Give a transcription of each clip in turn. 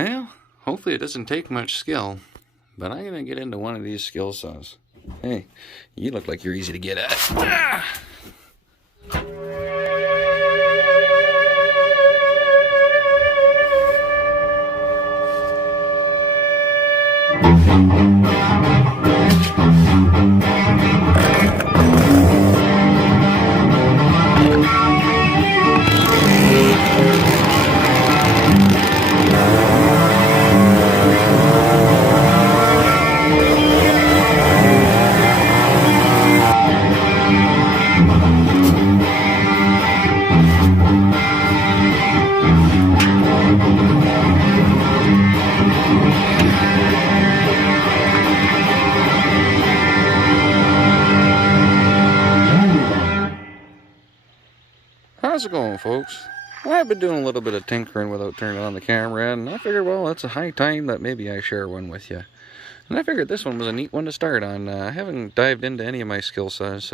Well, hopefully it doesn't take much skill, but I'm gonna get into one of these skill saws. Hey, you look like you're easy to get at. Ah! How's it going, folks? Well, I've been doing a little bit of tinkering without turning on the camera, and I figured, well, it's a high time that maybe I share one with you. And I figured this one was a neat one to start on. I haven't dived into any of my skill saws.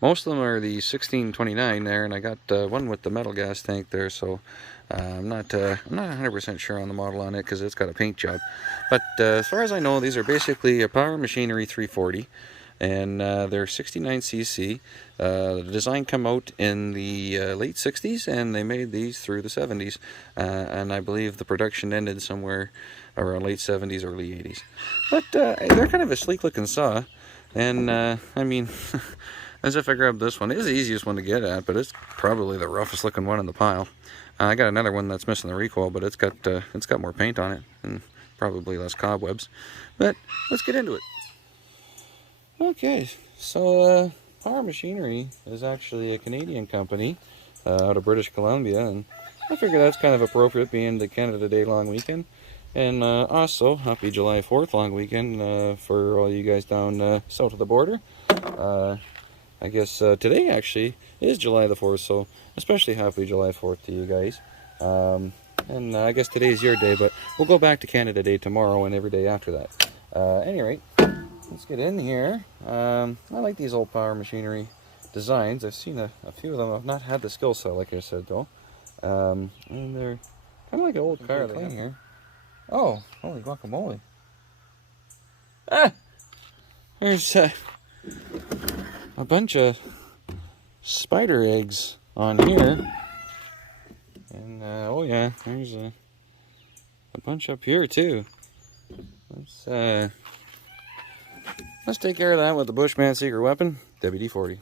Most of them are the 1629 there, and I got one with the metal gas tank there, so I'm not 100% sure on the model on it because it's got a paint job. But as far as I know, these are basically a Power Machinery 340. And they're 69cc. The design come out in the late 60s, and they made these through the 70s. And I believe the production ended somewhere around late 70s, early 80s. But they're kind of a sleek looking saw. And I mean, as if I grabbed this one, it's the easiest one to get at, but it's probably the roughest looking one in the pile. I got another one that's missing the recoil, but it's got more paint on it and probably less cobwebs. But let's get into it. Okay, so Power Machinery is actually a Canadian company out of British Columbia, and I figure that's kind of appropriate being the Canada Day long weekend. And also, happy July 4th long weekend for all you guys down south of the border. I guess today actually is July the 4th, so especially happy July 4th to you guys. And I guess today's your day, but we'll go back to Canada Day tomorrow and every day after that. At any rate, let's get in here. I like these old Power Machinery designs. I've seen a few of them. I've not had the Skilsaw, like I said, though. And they're kind of like an old car they have here. Oh, holy guacamole. Ah! There's a bunch of spider eggs on here. And, oh yeah, there's a bunch up here, too. Let's take care of that with the Bushman secret weapon, WD-40.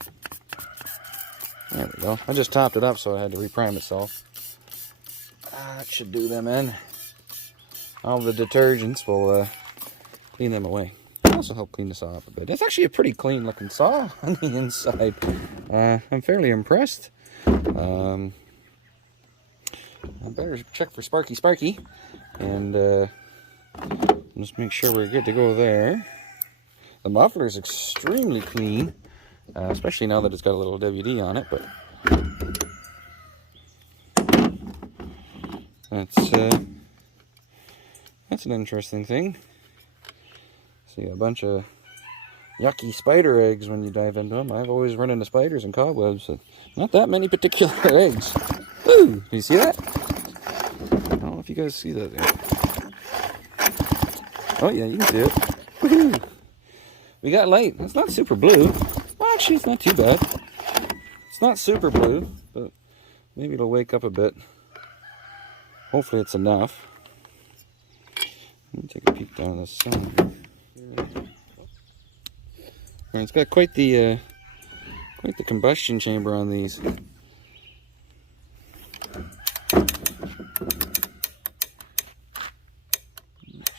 There we go. I just topped it up, so I had to reprime itself. That should do them in. All the detergents will clean them away. It'll also help clean the saw up a bit. It's actually a pretty clean looking saw on the inside. I'm fairly impressed. I better check for Sparky. And just make sure we're good to go there. The muffler is extremely clean, especially now that it's got a little WD on it, but that's an interesting thing. See a bunch of yucky spider eggs when you dive into them. I've always run into spiders and cobwebs, but not that many particular eggs. Ooh, do you see that? I don't know if you guys see that there. Oh yeah, you can see it. Woohoo! We got light. It's not super blue. Well, actually, it's not too bad. It's not super blue, but maybe it'll wake up a bit. Hopefully it's enough. Let me take a peek down the sun. It's got quite the combustion chamber on these. Make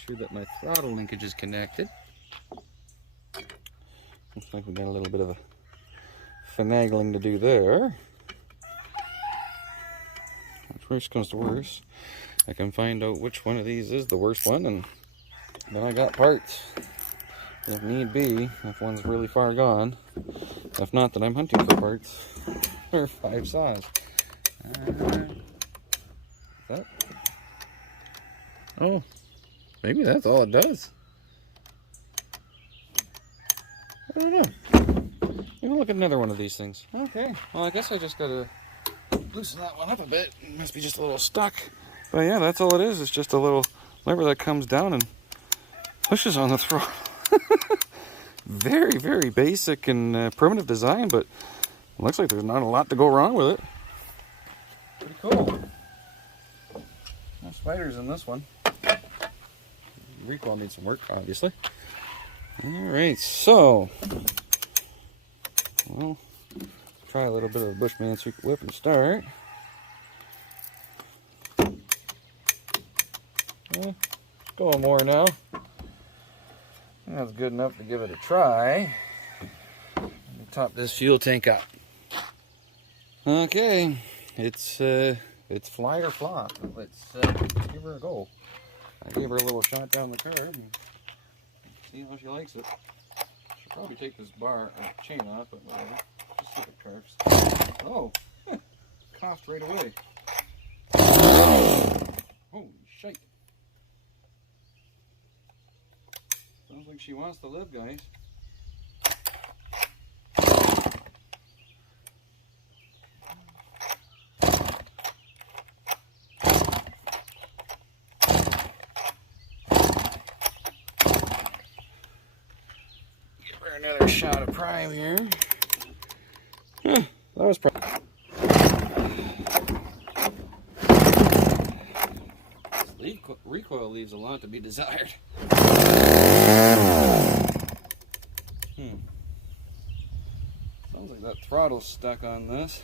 sure that my throttle linkage is connected. Looks like we got a little bit of a finagling to do there. If worst comes to worst, I can find out which one of these is the worst one, and then I got parts if need be, if one's really far gone. If not, then I'm hunting for parts for 5 saws. That? Oh, maybe that's all it does. I don't know. Maybe look at another one of these things. Okay. Well, I guess I just gotta loosen that one up a bit. It must be just a little stuck. But yeah, that's all it is. It's just a little lever that comes down and pushes on the throttle. Very, very basic and primitive design, but looks like there's not a lot to go wrong with it. Pretty cool. No spiders in this one. Recoil needs some work, obviously. Alright, so well, try a little bit of a Bushman secret whip and start. Go more now. That's good enough to give it a try. Let me top this fuel tank up. Okay, it's fly or flop. Let's give her a go. I gave her a little shot down the curb and see how she likes it. Should probably take this chain off, but whatever. Just see if it carves. Oh, coughed right away. Holy shite. Sounds like she wants to live, guys. Give her another shot of prime here. That was probably... Recoil leaves a lot to be desired. Sounds like that throttle's stuck on this.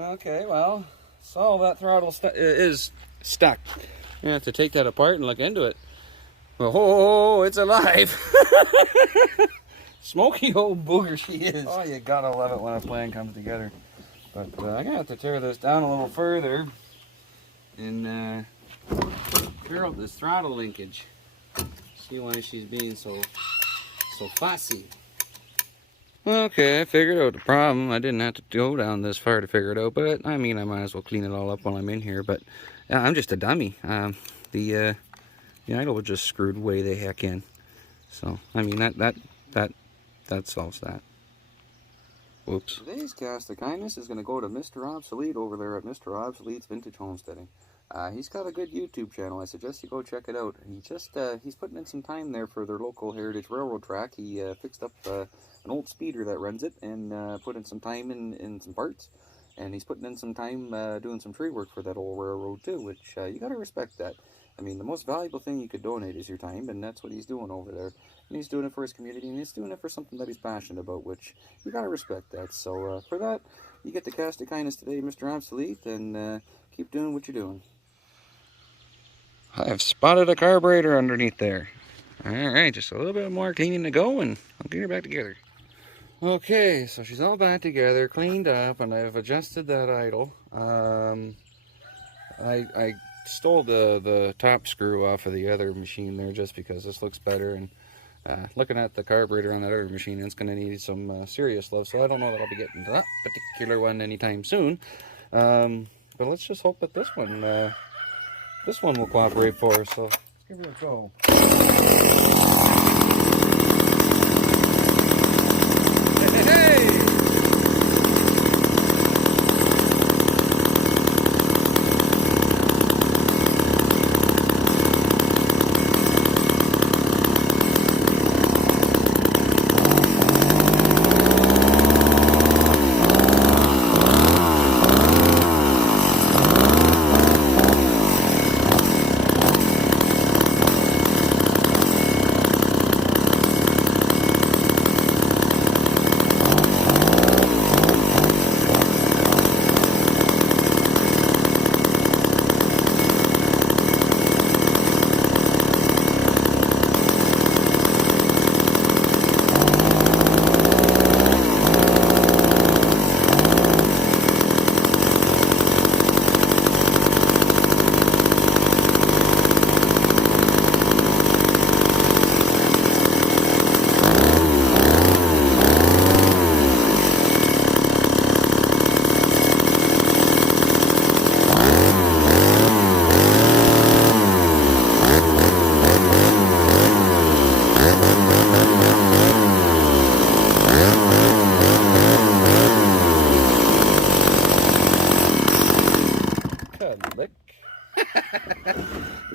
Okay, well, so that throttle is stuck. You have to take that apart and look into it. Oh, it's alive. Smoky old booger she is. Oh, you gotta love it when a plan comes together. But I'm gonna have to tear this down a little further and clear up this throttle linkage. See why she's being so fussy. Okay, I figured out the problem. I didn't have to go down this far to figure it out, but I mean, I might as well clean it all up while I'm in here. But yeah, I'm just a dummy. The idle was just screwed way the heck in. So I mean, that solves that. Whoops. Today's cast of kindness is going to go to Mr. Obsolete over there at Mr. Obsolete's Vintage Homesteading. He's got a good YouTube channel. I suggest you go check it out. He's putting in some time there for their local heritage railroad track. He fixed up an old speeder that runs it and put in some time in some parts. And he's putting in some time doing some tree work for that old railroad too, which you got to respect that. I mean, the most valuable thing you could donate is your time, and that's what he's doing over there. And he's doing it for his community, and he's doing it for something that he's passionate about, which you got to respect that. So for that, you get the cast of kindness today, Mr. Obsolete, and keep doing what you're doing. I've spotted a carburetor underneath there. Alright, just a little bit more cleaning to go and I'll get her back together. Okay, so she's all back together, cleaned up, and I've adjusted that idle. I stole the top screw off of the other machine there just because this looks better, and looking at the carburetor on that other machine, it's going to need some serious love, so I don't know that I'll be getting to that particular one anytime soon. But let's just hope that this one will cooperate for us, so let's give her a go.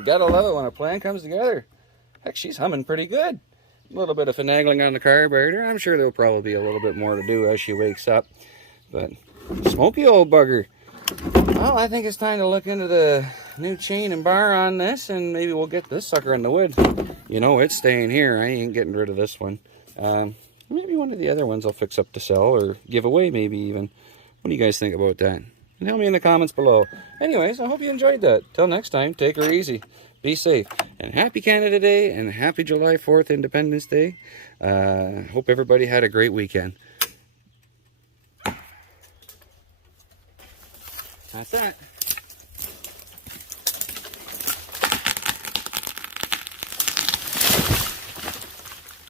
You gotta love it when a plan comes together. Heck, she's humming pretty good. A little bit of finagling on the carburetor. I'm sure there'll probably be a little bit more to do as she wakes up. But smoky old bugger. Well, I think it's time to look into the new chain and bar on this, and maybe we'll get this sucker in the wood. You know, it's staying here. I ain't getting rid of this one. Maybe one of the other ones I'll fix up to sell or give away, maybe even. What do you guys think about that? And tell me in the comments below. Anyways, I hope you enjoyed that. Till next time, take her easy. Be safe. And happy Canada Day and happy July 4th Independence Day. Hope everybody had a great weekend. That's that.